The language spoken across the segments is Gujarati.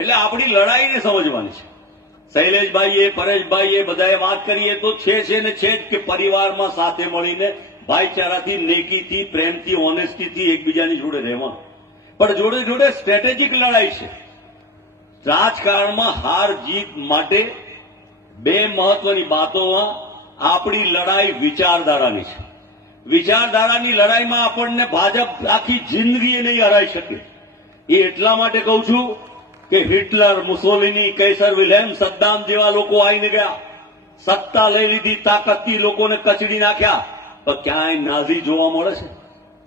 એટલે આપણી લડાઈને સમજવાની છે. શૈલેષભાઈએ, પરેશભાઈએ બધાએ વાત કરીએ તો છે છે ને છે જ કે પરિવારમાં સાથે મળીને ભાઈચારાથી, નેકીથી, પ્રેમથી ઓનેસ્ટીથી એકબીજાની જોડે રહેવાનું. પણ જોડે જોડે સ્ટ્રેટેજિક લડાઈ છે. રાજકારણમાં હાર જીત માટે બે મહત્વની બાતોમાં આપણી લડાઈ વિચારધારાની છે. વિચારધારાની લડાઈમાં આપણને ભાજપ આખી જિંદગી નહીં હરાઈ શકે. એ એટલા માટે કહું છું કે હિટલર, મુસોલિની, કૈસર વિલેમ સદ્દામ જેવા લોકો આવીને ગયા. સત્તા લઈ લીધી, તાકાતથી લોકોને કચડી નાખ્યા. પણ ક્યાંય નાઝી જોવા મળે છે?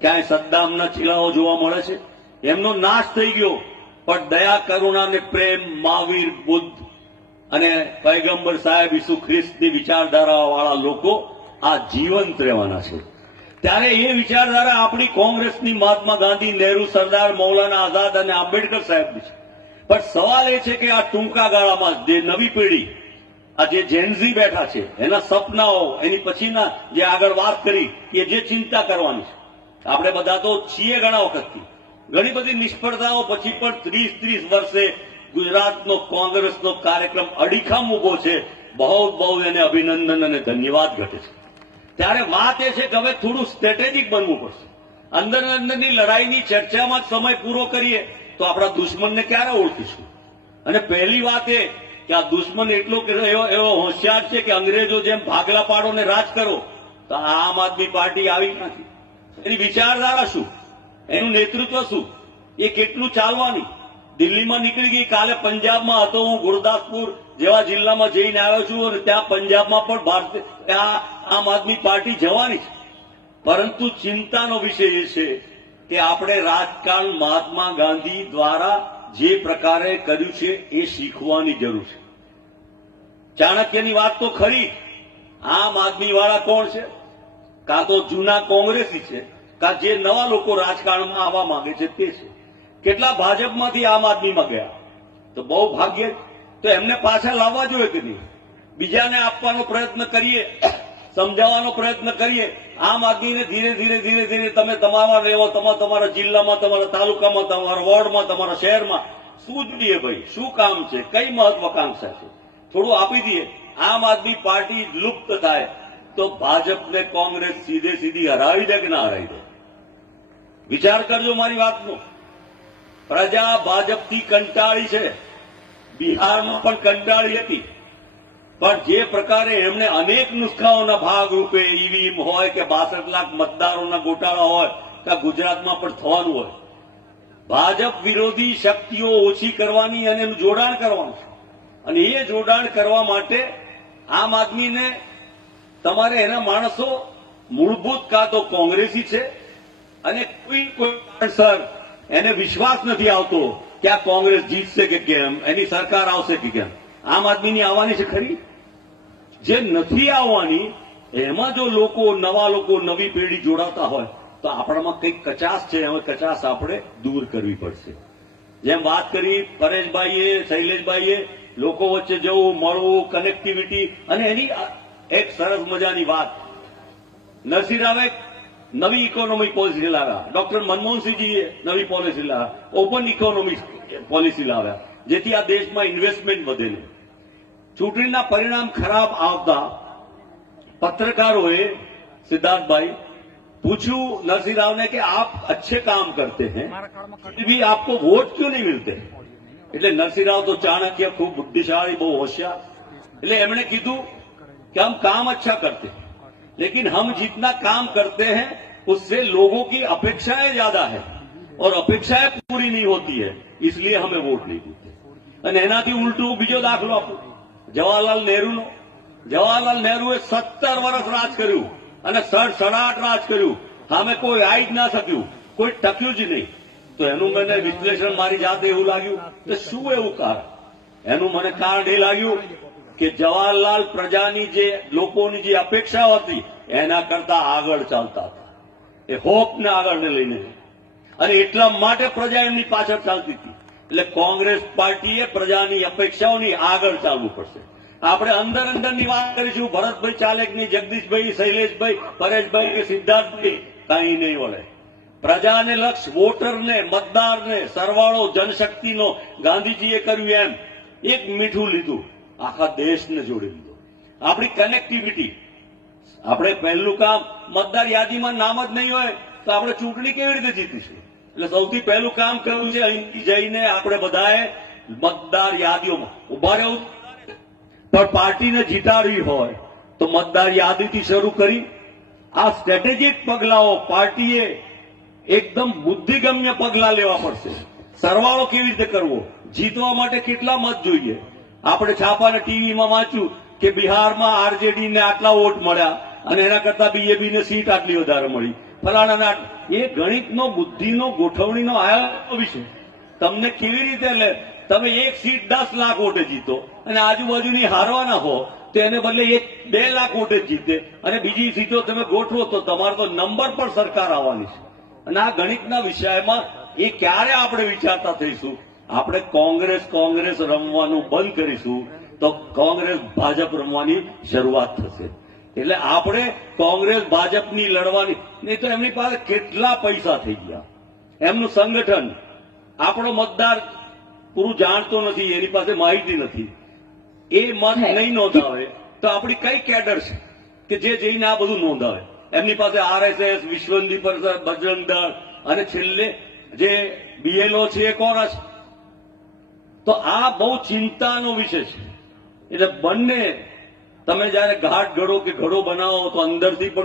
ક્યાંય સદ્દામના ચીલાઓ જોવા મળે છે? એમનો નાશ થઈ ગયો. પણ દયા કરુણા ને પ્રેમ, મહાવીર, બુદ્ધ અને પૈગંબર સાહેબ, ઈસુ ખ્રિસ્તની વિચારધારા વાળા લોકો આ જીવંત રહેવાના છે. ત્યારે એ વિચારધારા આપણી કોંગ્રેસની મહાત્મા ગાંધી, નહેરુ, સરદાર, મૌલાના આઝાદ અને આંબેડકર સાહેબની છે. પણ સવાલ એ છે કે આ ટૂંકા ગાળામાં જે નવી પેઢી, આ જે જેન્ઝી બેઠા છે, એના સપનાઓ, એની પછીના જે આગળ વાત કરી, એ જે ચિંતા કરવાની છે. આપણે બધા તો છીએ ઘણા વખતથી. ઘણી બધી નિષ્ફળતાઓ પછી પણ ત્રીસ ત્રીસ વર્ષે ગુજરાતનો કોંગ્રેસનો કાર્યક્રમ અડીખમ ઊભો છે. બહુ બહુ એને અભિનંદન અને ધન્યવાદ ઘટે છે. ત્યારે વાત એ છે કે હવે થોડું સ્ટ્રેટેજિક બનવું પડશે. અંદર અંદરની લડાઈની ચર્ચામાં જ સમય પૂરો કરીએ. તો આપણા દુશ્મનને ક્યારે ઓળખીશું? અને પહેલી વાત એ કે આ દુશ્મન એટલો એવો હોશિયાર છે કે અંગ્રેજો જેમ ભાગલા પાડો ને રાજ કરો, તો આમ આદમી પાર્ટી આવી નથી. એની વિચારધારા શું? એનું નેતૃત્વ શું? એ કેટલું ચાલવાની? દિલ્હીમાં નીકળી ગઈ. કાલે પંજાબમાં હતો હું ગુરદાસપુર જેવા જિલ્લામાં જઈને આવ્યો છું અને ત્યાં પંજાબમાં પણ ભારતીય આમ આદમી પાર્ટી જવાની છે. પરંતુ ચિંતાનો વિષય એ છે કે આપણે રાજકારણ મહાત્મા ગાંધી દ્વારા જે પ્રકારે કર્યું છે એ શીખવાની જરૂર છે. ચાણક્યની વાત તો ખરી આમ આદમી વાળા કોણ છે? કાં તો જૂના કોંગ્રેસી છે, કાં જે નવા લોકો રાજકારણમાં આવવા માંગે છે તે છે. કેટલા ભાજપમાંથી આમ આદમીમાં ગયા? તો બહુ ભાગ્ય તો એમને પાછા લાવવા જોઈએ કે નહીં? બીજાને આપવાનો પ્રયત્ન કરીએ. સમજાવવાનો પ્રયત્ન કરીએ, આમ આદમીને ધીરે ધીરે ધીરે ધીરે તમે તમારા રહેવો તમારા તમારા જિલ્લામાં, તમારા તાલુકામાં, તમારા વોર્ડમાં, તમારા શહેરમાં શું જોઈએ ભાઈ? શું કામ છે? કઈ મહત્વાકાંક્ષા છે? થોડું આપી દઈએ. આમ આદમી પાર્ટી લુપ્ત થાય તો ભાજપને કોંગ્રેસ સીધે સીધી હરાવી દે કે ના હરાવી દે? વિચાર કરજો મારી વાતનો. પ્રજા ભાજપથી કંટાળી છે. બિહારમાં પણ કંટાળી હતી. પણ જે પ્રકારે એમણે અનેક નુસ્ખાઓના ભાગરૂપે ઈવીએમ હોય કે બાસઠ લાખ મતદારોના ગોટાળા હોય કે ગુજરાતમાં પણ થવાનું હોય. ભાજપ વિરોધી શક્તિઓ ઓછી કરવાની અને એનું જોડાણ કરવાનું અને એ જોડાણ કરવા માટે આમ આદમીને તમારે એના માણસો મૂળભૂત કાં તો કોંગ્રેસી છે અને કોઈ કોઈ કારણસર એને વિશ્વાસ નથી આવતો કે આ કોંગ્રેસ જીતશે કે કેમ, એની સરકાર આવશે કે કેમ. આમ આદમીની આવવાની છે ખરી? જે નથી આવવાની, એમાં જો લોકો નવા લોકો નવી પેઢી જોડાતા હોય, તો આપણામાં કંઈક કચાશ છે હવે કચાશ આપણે દૂર કરવી પડશે. જેમ વાત કરી પરેશભાઈએ, શૈલેષભાઈએ, લોકો વચ્ચે જવું મળવું કનેક્ટિવિટી અને એની એક સરસ મજાની વાત. નરસિંહ રાવે નવી ઇકોનોમિક પોલિસી લાવ્યા. ડોક્ટર મનમોહનસિંહજીએ નવી પોલિસી લાવ્યા. ઓપન ઇકોનોમિક પોલિસી લાવ્યા, જેથી આ દેશમાં ઇન્વેસ્ટમેન્ટ વધે નહીં. ચૂંટણીના પરિણામ ખરાબ આવતા પત્રકારોએ સિદ્ધાર્થભાઈ पूछूं नरसिंह राव ने कि आप अच्छे काम करते हैं फिर भी आपको वोट क्यों नहीं मिलते એટલે નરસિંહ રાવ તો ચાણક્ય ખૂબ બુદ્ધિશાળી બહુ હોશિયાર એટલે એમણે કીધું कि हम काम अच्छा करते हैं लेकिन हम जितना काम करते हैं उससे लोगों की अपेक्षाएं ज्यादा है और अपेक्षाएं पूरी नहीं होती है इसलिए हमें वोट नहीं देते અને એનાથી ઉલટું બીજો દાખલો આપો જવાહરલાલ નહેરુનો. જવાહરલાલ નહેરુએ સત્તર વર્ષ રાજ કર્યું અને સડ રાજ કર્યું. સામે કોઈ આવી જ ના શક્યું. કોઈ ટક્યું જ નહીં. તો એનું મને વિશ્લેષણ મારી જાતે એવું લાગ્યું કે શું એવું કારણ? એનું મને કારણ એ લાગ્યું કે જવાહરલાલ પ્રજાની જે લોકોની જે અપેક્ષાઓ હતી, એના કરતા આગળ ચાલતા હતા. એ હોપને આગળ લઈને. અને એટલા માટે પ્રજા એમની પાછળ ચાલતી હતી. એટલે કોંગ્રેસ પાર્ટીએ પ્રજાની અપેક્ષાઓની આગળ ચાલવું પડશે. આપણે અંદર અંદરની વાત કરીશું. ભરતભાઈ ચાલેકની, જગદીશભાઈ શૈલેષભાઈ, પરેશભાઈ કે સિદ્ધાર્થભાઈ? કાંઈ નહીં વળે. પ્રજાને લક્ષ વોટરને, મતદારને, સરવાળો, જનશક્તિનો ગાંધીજીએ કર્યું એમ. એક મીઠું લીધું. આખા દેશને જોડી લીધું. આપણી કનેક્ટિવિટી આપણે પહેલું કામ મતદાર યાદીમાં નામ જ નહીં હોય તો આપણે ચૂંટણી કેવી રીતે જીતીશું? એટલે સૌથી પહેલું કામ કરવું છે અહીંથી જઈને આપણે બધાએ મતદાર યાદીઓમાં. ઊભા રહેવું પણ પાર્ટીને જીતાડવી હોય તો મતદાર યાદીથી શરૂ કરી. આ સ્ટ્રેટેજિક પગલાઓ પાર્ટીએ એકદમ બુદ્ધિગમ્ય પગલા લેવા પડશે. સરવાળો કેવી રીતે કરવો? જીતવા માટે કેટલા મત જોઈએ? આપણે છાપાને ટીવીમાં વાંચ્યું કે બિહારમાં આરજેડી ને આટલા વોટ મળ્યા અને એના કરતા બીજેપી ને સીટ આટલી વધારે મળી. ફલાણા ને આટ- એ ગણિતનો, બુદ્ધિનો, ગોઠવણીનો આયા વિષય. તમને કેવી રીતે લે? તમે એક સીટ દસ લાખ વોટે જીતો અને આજુબાજુની હારવાના હો, તો એને બદલે એક બે લાખ વોટે જીતે. અને બીજી સીટો તમે ગોઠવો તો તમારો તો નંબર પર સરકાર આવવાની છે. અને આ ગણિતના વિષયમાં એ ક્યારે આપણે વિચારતા થઈશું? આપણે કોંગ્રેસ કોંગ્રેસ રમવાનું બંધ કરીશું, તો કોંગ્રેસ, ભાજપ રમવાની શરૂઆત થશે. એટલે આપણે કોંગ્રેસ ભાજપની લડવાની. નહીં તો એમની પાસે કેટલા પૈસા થઈ ગયા? એમનું સંગઠન આપણો મતદાર પૂરું જાણતો નથી એની પાસે માહિતી નથી. એ મત નહીં નોંધાવે તો આપણી કઈ કેડર છે કે જે જઈને આ બધું નોંધાવે? એમની પાસે આરએસએસ વિશ્વ હિન્દી પરિષદ બજરંગ દળ અને છેલ્લે જે બીએલઓ છે એ કોણ છે તો આ બહુ ચિંતાનો વિષય છે. એટલે બંને તમે જયારે ઘાટ ઘડો કે ઘડો બનાવો તો અંદરથી પણ